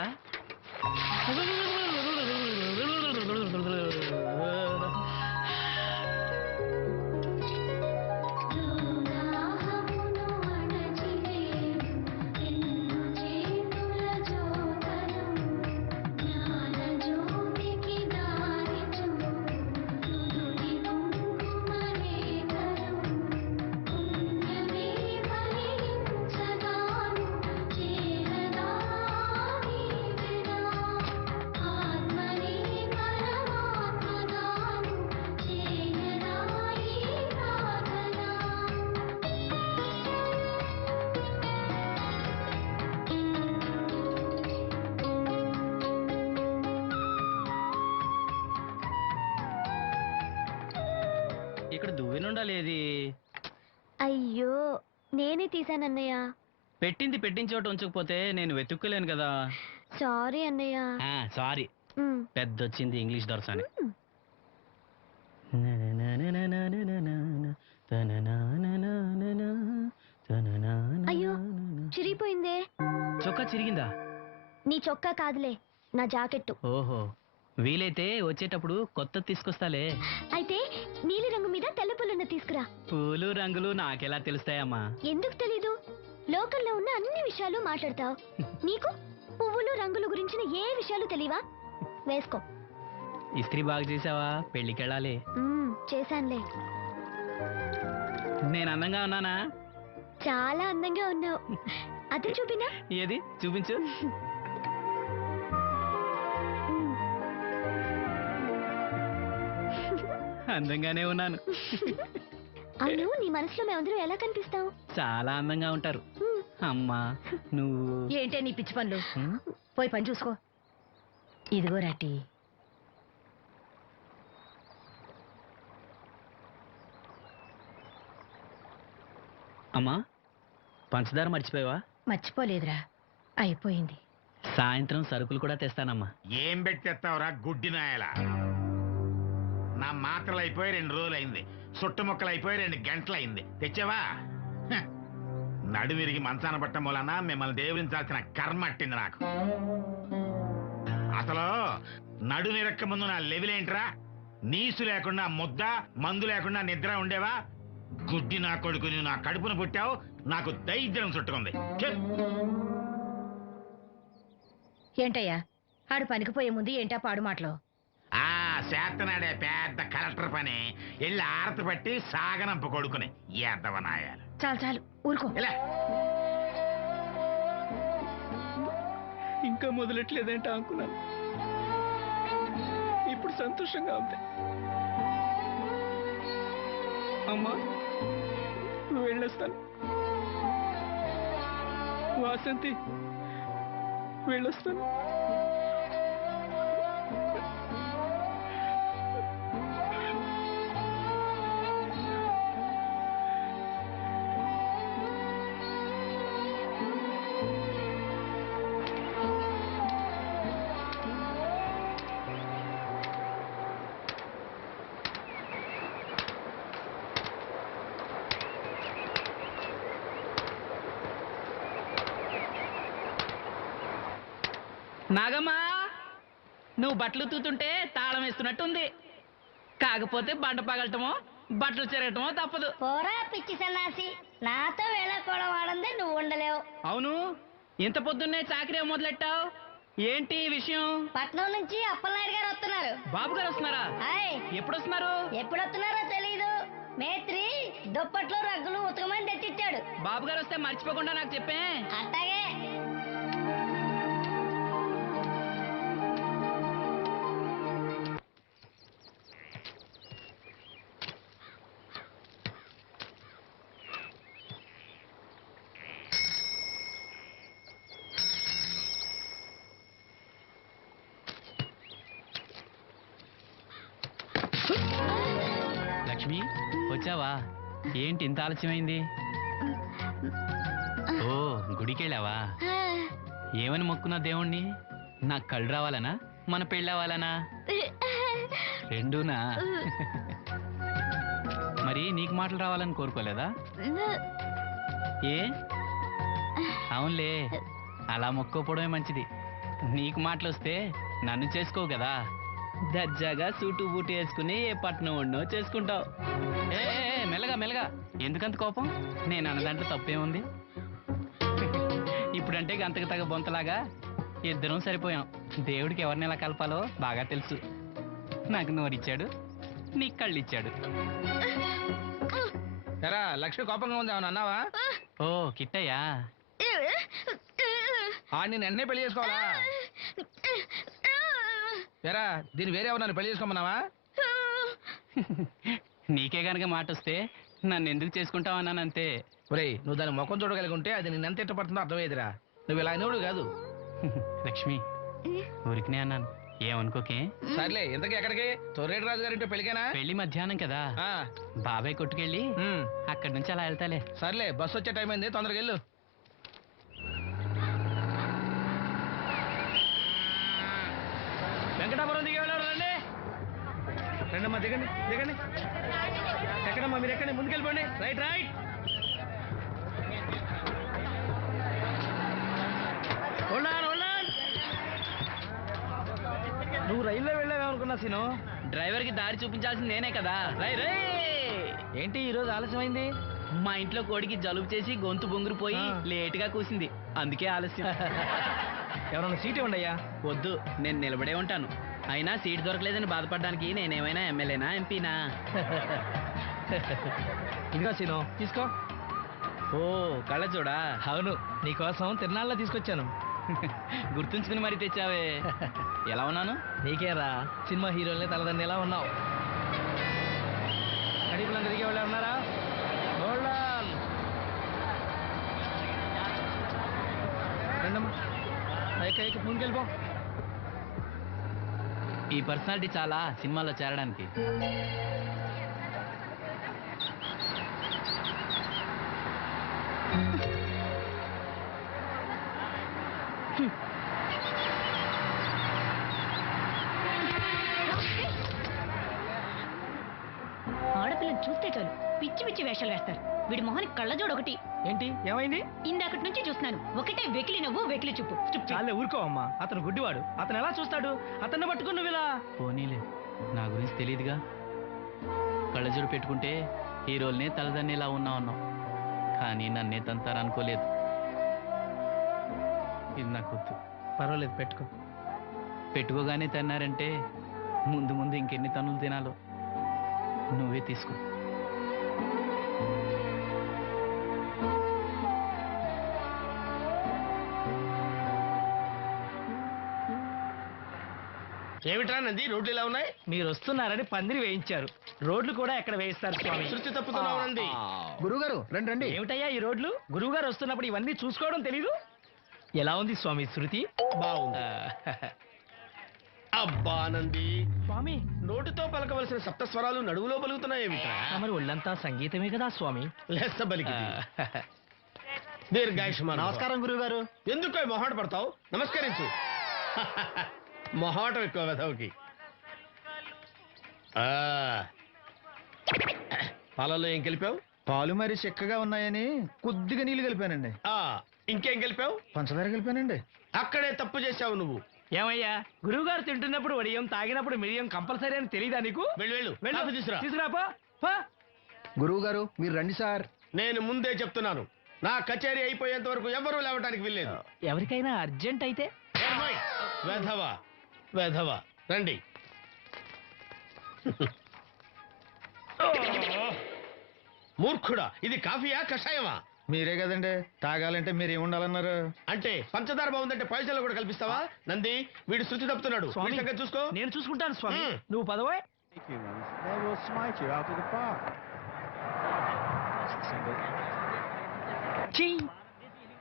ఇక్కడ దువ్వెనుండాలేది? అయ్యో, నేనే తీసానన్నయ్య. పెట్టిన చోట ఉంచకపోతే నేను వెతుక్కోలేను కదా. సారీ అన్నయ్య. సారీ. పెద్దొచ్చింది ఇంగ్లీష్ దొరసాని. అయ్యో, చిరిగిపోయిందే. చొక్కా చిరిగిందా? నీ చొక్కా కాదులే, నా జాకెట్టు. ఓహో, వీలైతే వచ్చేటప్పుడు కొత్త తీసుకొస్తాలే. అయితే నీలి రంగు మీద తెల్ల పుల్లన్న తీసుకురా. పూలు రంగులు నాకెలా తెలుస్తాయమ్మా? ఎందుకు తెలీదు? లోకల్లో ఉన్న అన్ని విషయాలు మాట్లాడతావు. నీకు పువ్వులు రంగుల గురించిన ఏ విషయాలు తెలియవా? వేసుకో. ఇస్త్రీ బాగా చేసావా? పెళ్ళికెళ్ళాలి. చేశానులే. నేను అందంగా ఉన్నానా? చాలా అందంగా ఉన్నావు. అది చూపినా? ఏది చూపించు. అందంగానే ఉన్నాను. అవును, నీ మనసులో మేమందరం ఎలా కనిపిస్తావు? చాలా అందంగా ఉంటారు. అమ్మా నువ్వు ఏంటే నీ పిచ్చి పనులు? పోయి పని చూసుకో. ఇదిగో రాటి. అమ్మా, పంచదార మర్చిపోయావా? మర్చిపోలేదురా, అయిపోయింది. సాయంత్రం సరుకులు కూడా తెస్తానమ్మా. ఏం పెట్టేస్తావురా గుడ్డి నాయల? నా మాత్రలు అయిపోయి 2 రోజులు అయింది, సుట్టుముక్కలు అయిపోయి 2 గంటలు అయింది. తెచ్చావా? నడుమిరిగి మంచాన పట్ట మూలన మిమ్మల్ని దేవుడించాల్సిన కర్మ అట్టింది నాకు. అసలు నడుమిరక్క ముందు నా లెవెలేంట్రా? నీసు లేకుండా ముద్ద, మందు లేకుండా నిద్ర ఉండేవా? గుడ్డి నా కొడుకు, నువ్వు నా కడుపును పుట్టావు, నాకు దైద్యం చుట్టుకుంది. ఏంటయ్యా, ఆడు పనికిపోయే ముందు ఏంటా పాడు మాటలు? చేతనాడే పెద్ద కలెక్టర్ పని. వెళ్ళి ఆరతి పట్టి సాగనంపు కొడుకుని ఎద్దవనాయాలు. చాలు చాలు, ఊరుకో. ఇంకా మొదలెట్లేదేంటా అనుకున్నాను. ఇప్పుడు సంతోషంగా ఉంది. అమ్మా వెళ్ళొస్తాను. వాసంతి వెళ్ళొస్తాను. నాగమ్మా, నువ్వు బట్టలు తూతుంటే తాళం వేస్తున్నట్టుంది. కాకపోతే బండ పగలటమో బట్టలు చెరగటమో తప్పదు. పోరా పిచ్చి సన్నాసి, నాతో వేళకోళం వాడందే నువ్వు ఉండలేవు. అవును, ఇంత పొద్దున్నే చాకరీ మొదలెట్టావు? ఏంటి ఈ విషయం? పట్నం నుంచి అప్పలనాయుడు గారు వస్తున్నారు. బాబు గారు వస్తున్నారా? ఎప్పుడు వస్తున్నారు? ఎప్పుడు వస్తున్నారో తెలీదు. మేత్రి దుప్పట్లు రగ్గులు ఉతకమని తెచ్చిచ్చాడు. బాబు గారు వస్తే మర్చిపోకుండా నాకు చెప్పే. అట్టాగే. లక్ష్మి వచ్చావా? ఏంటి ఇంత ఆలస్యమైంది? ఓ గుడికెళ్ళావా? ఏమని మొక్కున్నా దేవుణ్ణి? నాకు కళ్ళు రావాలనా, మన పెళ్ళవాలనా? రెండూనా? మరి నీకు మాటలు రావాలని కోరుకోలేదా? ఏ అవునులే, అలా మొక్కోపోవడమే మంచిది. నీకు మాటలు వస్తే నన్ను చేసుకోవు కదా, దర్జాగా సూటు బూటు వేసుకుని ఏ పట్నం ఉండో చేసుకుంటావు. ఏ మెల్లగా మెల్లగా, ఎందుకంత కోపం? నేను అన్నదాంట్లో తప్పేముంది? ఇప్పుడంటే గంతకు తగ్గ బొంతలాగా ఇద్దరం సరిపోయాం. దేవుడికి ఎవరిని ఎలా కలపాలో బాగా తెలుసు. నాకు నోరిచ్చాడు, నీకు కళ్ళు ఇచ్చాడు. ఎరా లక్ష్మి కోపంగా ఉంది, అవును అన్నావా? ఓ కిట్టయ్యా, నేను వెంటనే పెళ్లి చేసుకోవాలా? ఎరా దీన్ని వేరే ఎవరు పెళ్లి చేసుకోమన్నావా? నీకే గనక మాట వస్తే నన్ను ఎందుకు చేసుకుంటావు అన్నానంతే. ఒరేయ్, నువ్వు దాని ముఖం చూడగలిగి ఉంటే అది నేను ఎంత ఇష్టపడుతుందో అర్థమయ్యేదిరా. నువ్వు ఇలా అయినోడు కాదు. లక్ష్మి ఊరికినే అన్నాను, ఏమనుకోకే. సర్లే, ఇంతకీ ఎక్కడికి? తొర్రేటి రాజు గారింటే పెళ్ళికేనా? పెళ్లి మధ్యాహ్నం కదా, బాబాయ్ కొట్టుకెళ్ళి అక్కడి నుంచి అలా వెళ్తాలే. సర్లే, బస్సు వచ్చే టైం అయింది, తొందరగా వెళ్ళు. వెంకటాపురం దిగి వెళ్ళారు, రండి రండమ్మా, దిగండి దిగండి. ఎక్కడమ్మా మీరు? ఎక్కండి, ముందుకెళ్ళిపోండి. Right right. నువ్వు రైల్లో వెళ్ళావేమనుకున్నా సీను. డ్రైవర్ కి దారి చూపించాల్సింది నేనే కదా. రై రై. ఏంటి ఈరోజు ఆలస్యమైంది? మా ఇంట్లో కోడికి జలుబు చేసి గొంతు బొంగురుపోయి లేటుగా కూసింది, అందుకే ఆలస్యం. ఎవరన్నా సీట్ ఇవ్వండి అయ్యా. వద్దు, నేను నిలబడే ఉంటాను. అయినా సీట్ దొరకలేదని బాధపడడానికి నేనేమైనా ఎమ్మెల్యేనా, ఎంపీనా? ఇదిగో సీను, తీసుకో. ఓ కళ్ళ చూడా? అవును, నీకోసం తిరునాళ్ళ తీసుకొచ్చాను. గుర్తుంచుకుని మరి తెచ్చావే. ఎలా ఉన్నాను? నీకేరా, సినిమా హీరోలే తలదండి ఎలా ఉన్నావు. కడిపులందరూ దిగే వాళ్ళు ఉన్నారా? రండమ్మా, ముందుకెళ్ళిపో. ఈ పర్సనాలిటీ చాలా సినిమాలో చేరడానికి. ఆడపిల్లని చూస్తే చాలు పిచ్చి పిచ్చి వేషాలు వేస్తారు. వీడి మొహానికి కళ్ళజోడు ఒకటి. ఏంటి ఏమైంది? ఇందాకటి నుంచి చూస్తున్నాను, ఒకటే వెకిలి నవ్వు వెకిలి చూపు. చాలే ఊరుకోవమ్మా, అతను గుడ్డివాడు. అతను ఎలా చూస్తాడు? అతన్ని పట్టుకుని నువ్వు ఇలా. పోనీలే, నా గురించి తెలియదుగా. కళ్ళజోడు పెట్టుకుంటే హీరోల్నే తలదన్నేలా ఉన్నావు, కానీ నన్నే తంతారనుకోలేదు. ఇది నాకు వద్దు. పర్వాలేదు, పెట్టుకో. పెట్టుకోగానే తన్నారంటే ముందు ముందు ఇంకెన్ని తన్నులు తినాలో నువ్వే తీసుకో. ఏమిట్రా నంది, రోడ్లు ఇలా ఉన్నాయి? మీరు వస్తున్నారని పందిరి వేయించారు. రోడ్లు కూడా ఎక్కడ వేయిస్తారు స్వామి? శృతి తప్పుతున్నావు నంది. గురుగారు రండి రండి. ఏమిటయ్యా ఈ రోడ్లు? గురువుగారు వస్తున్నప్పుడు ఇవన్నీ చూసుకోవడం తెలీదు? ఎలా ఉంది స్వామి శృతి? బాగుంది. అబ్బా నంది, స్వామి నోటితో పలకవలసిన సప్తస్వరాలు నడువులో పలుకుతున్నాయేమిట్రా? మరి ఒళ్ళంతా సంగీతమే కదా స్వామి. లెస్స బలికి దీర్ఘాయుష్మాన్. నమస్కారం గురువుగారు. ఎందుకో మొహాట పడతావు? నమస్కరించు. మొహాటం ఎక్కువ వెధవుకి. పాలల్లో ఏం కలిపావు? పాలు మరి చిక్కగా ఉన్నాయని కొద్దిగా నీళ్లు కలిపానండి. ఇంకేం కలిపావు? పంచదార కలిపానండి. అక్కడే తప్పు చేశావు నువ్వు. ఏమయ్యా, గురువుగారు తింటున్నప్పుడు వడియం, తాగినప్పుడు మిరియం కంపల్సరీ అని తెలీదా నీకు? వెళ్ళు తీసురా. తీసుకురాపో. గురువు గారు మీరు రండి సార్. నేను ముందే చెప్తున్నాను, నా కచేరీ అయిపోయేంత వరకు ఎవరూ లేవటానికి వెళ్ళలేదు. ఎవరికైనా అర్జెంట్ అయితే వెధవా వెధవా రండి. మూర్ఖుడా, ఇది కాఫీయా కషాయమా? మీరే కదండి తాగాలంటే మీరు ఏముండాలన్నారు? అంటే పంచదార బాగుందంటే పైసలు కూడా కల్పిస్తావా? నంది, వీడు శృతి తప్పుతున్నాడు. వీడి సంగతి చూసుకో. నేను చూసుకుంటాను స్వామి, నువ్వు పదవే.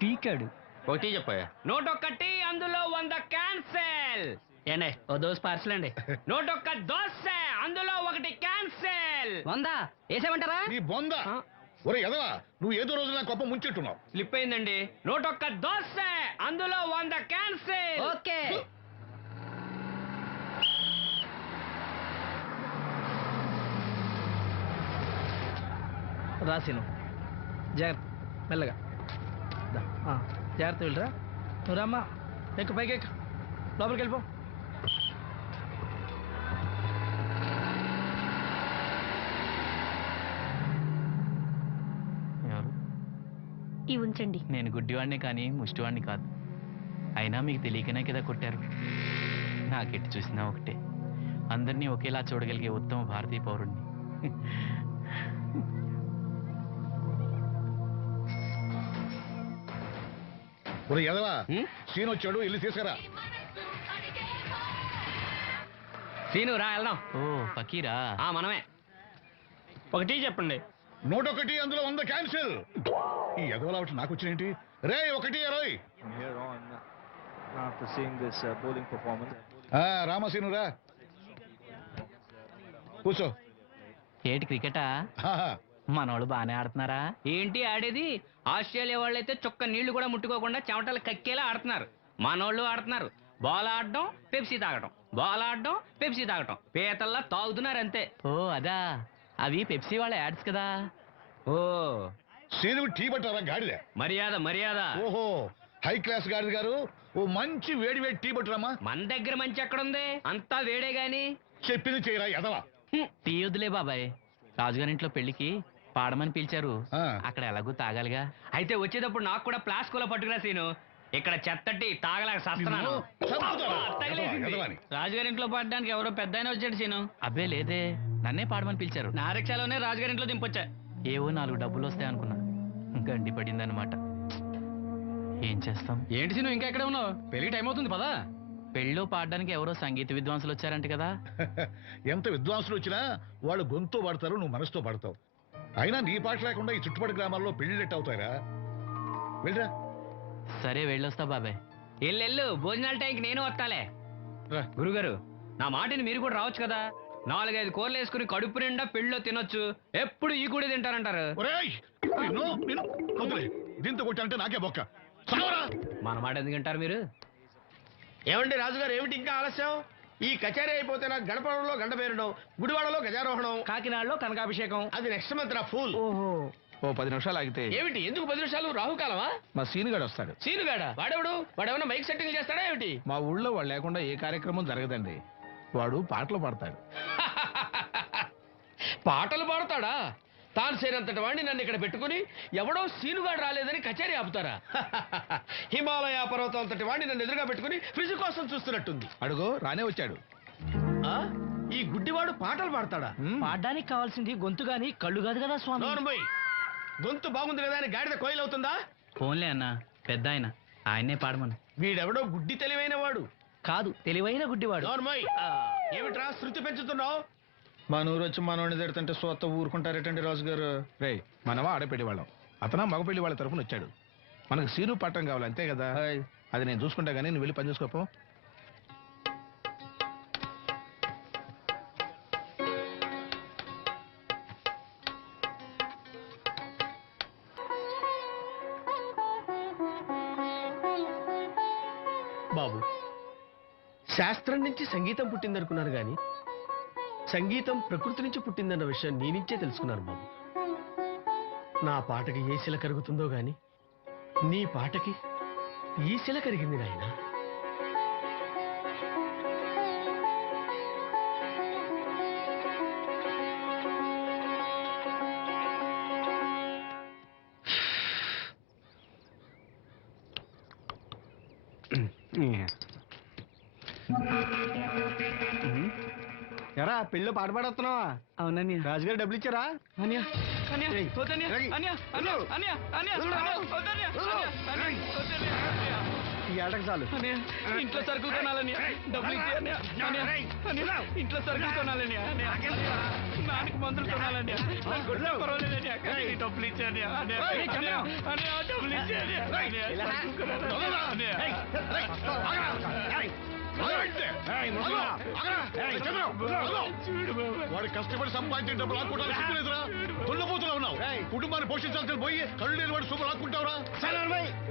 పీకాడు. ఒకటి చెప్పాయా? 101 అందులో 100 క్యాన్సెల్. ఏండే ఓ దోశ పార్సల్ అండి. 101 దోశ అందులో 1 క్యాన్సెల్. 100 వేసేమంటారా? నీ బొంద ఒరే ఎదవా, నువ్వు ఏదో రోజు నా గొప్ప ముంచెట్టున్నావు. స్లిప్ అయిందండి. 101 దోశ అందులో 100 క్యాన్సెల్. ఓకే. రాసిను జాగ్రత్త, మెల్లగా జాగ్రత్త వెళ్ళరా. నువ్వు రామ్మా, ఎక్కు పైకి ఎక్కు, లోపలికి వెళ్ళిపో. ఇవి ఉంచండి. నేను గుడ్డివాడిని కానీ ముష్టివాడిని కాదు. అయినా మీకు తెలియకనే కదా కొట్టారు. నాకెట్టి చూసినా ఒకటే, అందరినీ ఒకేలా చూడగలిగే ఉత్తమ భారతీయ పౌరుణ్ణి. ఒరే ఎదవా, సీన్ వచ్చాడు, ఇల్లు తీసుకురా. సీను రా వెళ్దాం. ఓ ఫకీరా, మనమే. ఒకటి చెప్పండి. 101 అందులో 100 క్యాన్సిల్. ఈ ఎదవలా ఒకటి నాకు వచ్చినేంటి? రే 1-20. రామసీను రా, కూర్చో. ఏటి క్రికెటా? మనోళ్ళు బాగానే ఆడుతున్నారా ఏంటి? ఆడేది ఆస్ట్రేలియా వాళ్ళైతే చుక్క నీళ్లు కూడా ముట్టుకోకుండా చెమటలు కక్కేలా ఆడుతున్నారు. మనోళ్ళు ఆడుతున్నారు బాల్ ఆడడం, పెప్సీ తాగటం, బాల్ ఆడడం, పెప్సీ తాగటం, పీతల్లా తాగుతున్నారు అంతే. ఓ అదా, అవి పెప్సీ వాళ్ళ యాడ్స్ కదా. ఓ సీను టీ పట్టారా గాడిద? మర్యాద మర్యాద. ఓహో, హై క్లాస్ గాడిద గారు, ఓ మంచి వేడి వేడి టీ పట్టురామా. మన దగ్గర మంచి ఎక్కడుంది, అంతా వేడే గాని. చెప్పింది చేయరా ఎదవా. టీ వద్దులే బాబాయ్, రాజుగారింట్లో పెళ్లికి పాడమని పిలిచారు, అక్కడ ఎలాగూ తాగాలిగా. అయితే వచ్చేటప్పుడు నాకు కూడా ప్లాస్కోలో పట్టుకురా సీను. ఇక్కడ చెత్తటి తాగలేక సస్తున్నాను. రాజుగారింట్లో పాడడానికి ఎవరో పెద్ద ఆయన వచ్చాడు సీను. అబ్బే లేదే, నన్నే పాడమని పిలిచారు. నా రిక్షాలోనే రాజుగారింట్లో దింపొచ్చా. ఏవో 4 డబ్బులు వస్తాయి అనుకున్నా, గండి పడిందనమాట. ఏం చేస్తాం? ఏంటి సీను ఇంకా ఎక్కడ ఉన్నావు? పెళ్లి టైం అవుతుంది పదా. పెళ్ళిలో పాడడానికి ఎవరో సంగీత విద్వాంసులు వచ్చారంట కదా. ఎంత విద్వాంసులు వచ్చినా వాళ్ళు గొంతు పడతారు, నువ్వు మనసుతో పడతావు. అయినా నీ పాట లేకుండా ఈ చుట్టుపక్కల గ్రామాల్లో పెళ్లిళ్ళెట్ అవుతాయిరా. వెళ్ళరా. సరే వెళ్ళొస్తా బాబాయ్. ఎల్లెళ్ళు, భోజనాల టైంకి నేను వస్తాలే. గురుగారు, నా మాటని మీరు కూడా రావచ్చు కదా. 4-5 కూరలు వేసుకుని కడుపు నిండా పెళ్ళిలో తినొచ్చు. ఎప్పుడు ఈ కూడా తింటారంటారు. దీంతో కొట్టాలంటే నాకే బొక్క. మన మాట ఎందుకు తింటారు మీరు? ఏమండి రాజుగారు, ఏమిటి ఇంకా ఆలస్యం? ఈ కచేరీ అయిపోతే నాకు గణపవరంలో గండ పేరడం, గుడివాడలో గజారోహణం, కాకినాడలో కనకాభిషేకం. అది నెక్స్ట్ మంత్ నా ఫూల్. ఓహో, ఓ 10 నిమిషాలు ఆగితే. ఏమిటి, ఎందుకు 10 నిమిషాలు? రాహుకాలమా? మా సీనుగాడు వస్తాడు. సీనుగాడా? వాడెవడు? వాడేమన్నా మైక్ సెట్టింగ్ చేస్తాడా ఏమిటి? మా ఊళ్ళో వాడు లేకుండా ఏ కార్యక్రమం జరగదండి. వాడు పాటలు పాడతాడు. పాటలు పాడతాడా? తాను సేనంతటి వాడిని నన్ను ఇక్కడ పెట్టుకుని ఎవడో సీనుగాడు రాలేదని కచేరీ ఆపుతారా? హిమాలయ పర్వతం అంతటి వాడిని నన్ను ఎదురుగా పెట్టుకుని ఫ్రిజ్ కోసం చూస్తున్నట్టుంది. అడుగో రానే వచ్చాడు. ఈ గుడ్డివాడు పాటలు పాడతాడా? పాడడానికి కావాల్సింది గొంతు గాని కళ్ళు కాదు కదా స్వామి. నోర్మోయ్, గొంతు బాగుంది కదా అని గాడిద కోయిలవుతుందా? ఫోన్లే అన్న, పెద్ద ఆయన, ఆయన్నే పాడమను. వీడెవడో గుడ్డి తెలివైన వాడు కాదు, తెలివైన గుడ్డివాడు. నోర్మోయ్, ఏమిట్రా శృతి పెంచుతున్నావు? మన ఊరు వచ్చి మనోడిని తిడుతుంటే సొత్త ఊరుకుంటారేటండి రాజుగారు? రే, మనవా ఆడపెళ్లి వాళ్ళం, అతను మగపెళ్లి వాళ్ళ తరఫున వచ్చాడు. మనకు సీను పట్టం కావాలి అంతే కదా. అది నేను చూసుకుంటా గానీ నువ్వు వెళ్ళి పని చూసుకోపో. బాబు, శాస్త్రం నుంచి సంగీతం పుట్టిందనుకున్నాను గాని సంగీతం ప్రకృతి నుంచి పుట్టిందన్న విషయం నీ నుంచే తెలుసుకున్నాను బాబు. నా పాటకి ఏ శిల కరుగుతుందో గాని నీ పాటకి ఈ శిల కరిగింది నాయనా. ఎరా పెళ్ళి పాట పాడుతున్నావా? అవునన్నయ్య. రాజుగారు డబ్బులు ఇచ్చారా? అన్య అన్య ఏయ్, వద్దన్య రేగి. అన్య అన్య అన్య అన్య వద్దన్య వద్దన్య ఈ ఏటకు చాలు. అన్య ఇంట్లో సరుకులు కొనాలన్య డబ్బులు ఇచ్చే అన్య అన్య అన్య ఇంట్లో సరుకులు కొనాలన్య అన్య నాన్నకి మందులు కొనాలన్య కొట్టే పర్వాలేదన్య కానీ డబ్బులు ఇచ్చే అన్య అన్య అన్య డబ్బులు ఇచ్చే అన్య అన్య సరుకులు కొనాలన్య వాడు కష్టపడి సంపాదించిన డబ్బులు ఆడుకుంటారు సిగ్గులేదురా? దున్నపోతులా ఉన్నావు. కుటుంబాన్ని పోషించాల్సిన పోయి కళ్ళు లేని వాడు సూపర్ ఆడుకుంటావురా?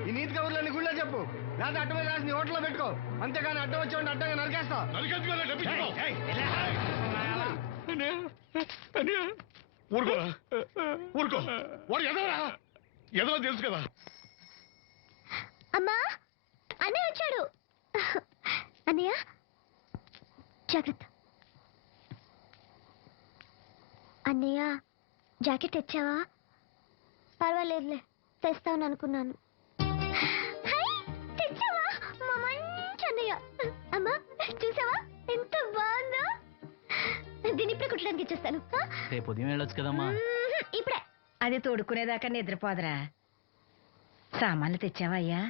ఈ నీతి కబుర్లన్నీ గుళ్ళో చెప్పు, లేదా అడ్డమే రాసి నీ హోటల్లో పెట్టుకో. అంతేగాని అడ్డం వచ్చేవాడిని అడ్డంగా నరికేస్తా. ఊరుకోరా, ఊరుకో. వాడు ఎదవరా? ఎదవో తెలుసు కదా. అమ్మా అన్నయ్య వచ్చాడు. అన్నయ్య జాగ్రత్త. అన్నయ్య జాకెట్ తెచ్చావా? పర్వాలేదులే, తెస్తావని అనుకున్నాను. తెచ్చావా? మా మంచి అన్నయ్య. అమ్మా చూసావా ఎంత బాగుందో? దీన్ని ఇప్పుడే కుట్టడానికి ఇచ్చేస్తాను. రేపు ఉదయం వెళ్ళొచ్చు కదమ్మా. ఇప్పుడే. అది తోడుకునేదాకా నిద్రపోదరా. సామాన్లు తెచ్చావా అయ్యా?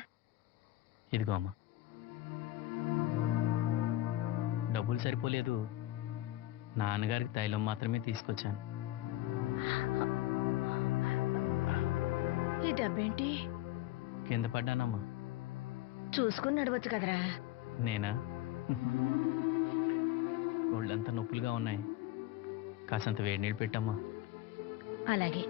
ఇదిగో అమ్మా. డబ్బులు సరిపోలేదు, నాన్నగారికి తైలం మాత్రమే తీసుకొచ్చాను. ఈ డబ్బేంటి? కింద పడ్డానమ్మా. చూసుకుని నడవచ్చు కదరా. నేనా? ఒళ్ళంతా నొప్పులుగా ఉన్నాయి, కాసంత వేడి నీళ్ళు పెట్టమ్మా. అలాగే.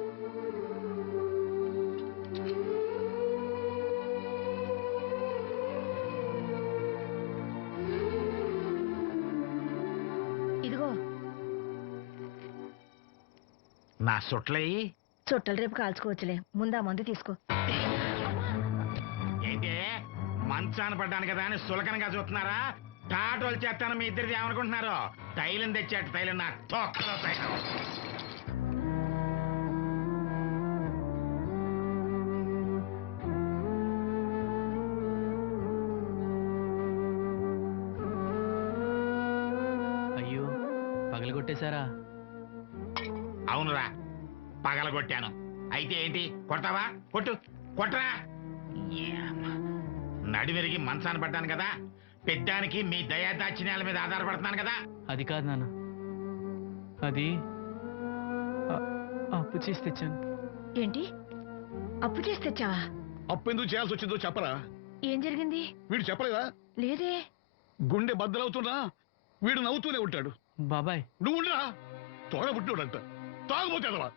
ఇదిగో నా సుట్లయి చుట్టలు రేపు కాల్చుకోవచ్చులే, ముందా మందు తీసుకో. ఏంటి మంచాన పడ్డాను కదా అని సులకనగా చూస్తున్నారా? టాటోలు చేస్తాను మీ ఇద్దరిది ఏమనుకుంటున్నారు? తైలం తెచ్చాడు, తైలం నా తొక్కలో తైలం. అయ్యో, పగలగొట్టేశారా? అవునురా, పగలగొట్టాను. అయితే ఏంటి, కొట్టవా? కొట్టు, కొట్టరా. నడివెరిగి మంచాన పడ్డాను కదా, పెద్దానికి మీ దయాదాక్షిణ్యాల మీద ఆధారపడుతున్నాను కదా. అది కాదు నాన్న, అది అప్పు చేసి తెచ్చాను. ఏంటి అప్పు చేసి తెచ్చావా? అప్పు ఎందుకు చేయాల్సి వచ్చిందో చెప్పరా? ఏం జరిగింది? వీడు చెప్పలేదా? లేదే. గుండె బద్దలవుతున్నా వీడు నవ్వుతూనే ఉంటాడు. బాబాయ్ నువ్వు ఉండరా, తోడబుట్టినోడంట, తాగుపోతేదవా.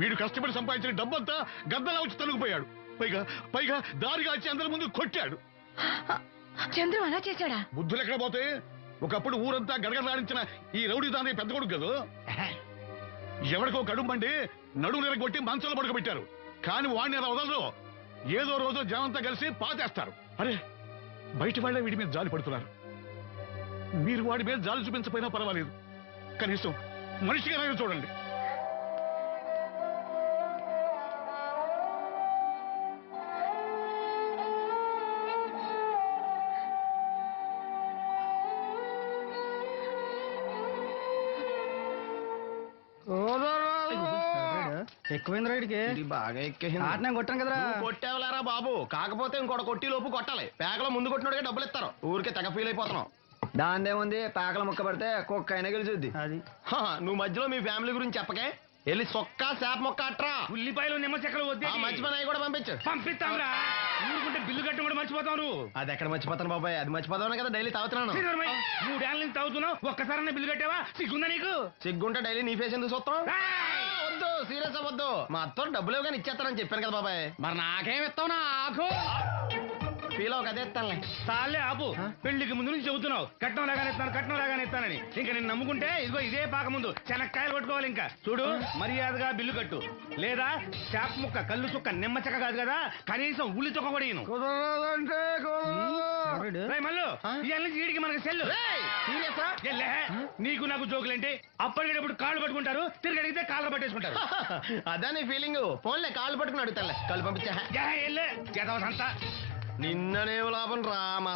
వీడు కష్టపడి సంపాదించిన డబ్బంతా గద్దలా వచ్చి తనుకుపోయాడు. పైగా పైగా దారిగా వచ్చి అందరి ముందు కొట్టాడు. చంద్రం అలా చేశాడా? బుద్ధులు ఎక్కడ పోతే, ఒకప్పుడు ఊరంతా గడగడలాడించిన ఈ రౌడీ దాని పెద్ద కొడుకు కదా. ఎవరికో కడుంబండి నడుము నిరగొట్టి మంచంలో పడుకోబెట్టారు. కానీ వాడిని అలా వదలరు. ఏదో రోజు జనంతా కలిసి పాతేస్తారు. అరే, బయట వాళ్ళే వీడి మీద జాలి పడుతున్నారు. మీరు వాడి మీద జాలి చూపించకపోయినా పర్వాలేదు, కనీసం మనిషిగా చూడండి. ఎక్కువైంది రైడ్కి, బాగా ఎక్కేసింది. కొట్టాను కదరా. కొట్టేవలేరా బాబు, కాకపోతే ఇంకోటి కొట్టి లోపు కొట్టాలి. పేకలో ముందు కొట్టినోడికే డబ్బులు ఇస్తారు. ఊరికే తెగ ఫీల్ అయిపోతున్నావు. దాందేముంది, పేకల ముక్క పడితే కుక్క అయినా గెలిచుద్ది. అది నువ్వు మధ్యలో మీ ఫ్యామిలీ గురించి చెప్పకే. వెళ్ళి సొక్క శాప మొక్క అట్రా. ఉల్లిపాయలు నిమ్మ చెక్కలు వద్దే. మర్చిపోయినా కూడా పంపించు. పంపిస్తాంరా. ఊరుకుంటే బిల్లు కట్టడం కూడా మర్చిపోతావు నువ్వు. అది ఎక్కడ మర్చిపోతాను బాబాయ్, అది మర్చిపోతాను కదా డైలీ తాగుతున్నాను. 3 ఏళ్ళ నుంచి తాగుతున్నావు, ఒక్కసారి బిల్లు కట్టావా? సిగ్గుందా నీకు? సిగ్గుంటే డైలీ నీ ఫేస్ ఎందుకు చూస్తాం? వద్దు, సీరియస్ అవ్వద్దు. మా అత్తో డబ్బులు ఇవ్వగానే ఇచ్చేస్తానని చెప్పాను కదా బాబాయ్. మరి నాకేం ఇస్తావు? నాకు ఫీల్ అవ్వక అదే ఇస్తానులే. చాలే ఆపు. పెళ్లికి ముందు నుంచి చెబుతున్నావు కట్నం లాగానే ఇస్తాను, కట్నం లాగానే ఇస్తానని. ఇంకా నేను నమ్ముకుంటే ఇదిగో ఇదే పాక ముందు శనక్కాయలు కొట్టుకోవాలి. ఇంకా చూడు, మర్యాదగా బిల్లు కట్టు, లేదా చేప ముక్క, కళ్ళు చుక్క, నిమ్మ చెక్క కాదు కదా, కనీసం ఉల్లి చుక్క కూడా ఇయ్యను. మళ్ళీ ఇవాళ నుంచి వీడికి మనకి సెల్లు. నీకు నాకు జోకులేంటి? అప్పటికేటప్పుడు కాళ్ళు పట్టుకుంటారు, తిరిగి అడిగితే కాళ్ళు పట్టేసుకుంటారు. అదే నీ ఫీలింగ్. ఫోన్లే కాళ్ళు పట్టుకుని అడుగుతానులే. కాళ్ళు పంపించా. సంత నిన్ననే లాభం రా. మా